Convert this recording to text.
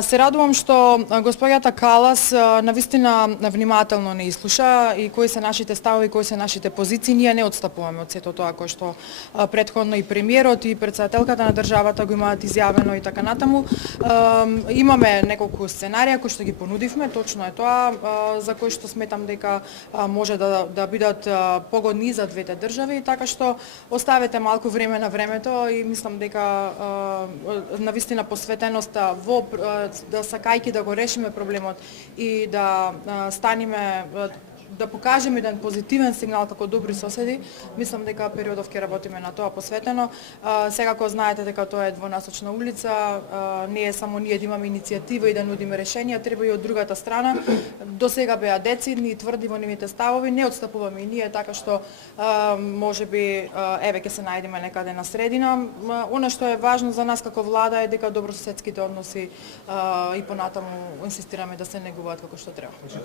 Се радувам што господјата Калас навистина внимателно не изслуша и кои се нашите ставови, кои се нашите позиции. Ние не отстапуваме од сето тоа кој што претходно и премиерот и претседателката на државата го имаат изјавено и така натаму. Имаме неколку сценарија кои што ги понудивме, точно е тоа, за кои што сметам дека може да бидат погодни за двете држави, така што оставете малку време на времето и мислам дека навистина посветеноста во да сакајќи да го решиме проблемот и да станеме да покажеме еден позитивен сигнал како добри соседи, мислам дека периодов ќе работиме на тоа посветено. Секако знаете дека тоа е двонасочна улица, не е само ние да имаме иницијатива и да нудиме решенија, треба и од другата страна. До сега беа децидни и тврди во нивните ставови, не отстапуваме и ние, така што можеби еве ќе се најдеме некаде на средина. Она што е важно за нас како влада е дека добрососедските односи и понатаму инсистираме да се негуваат како што треба.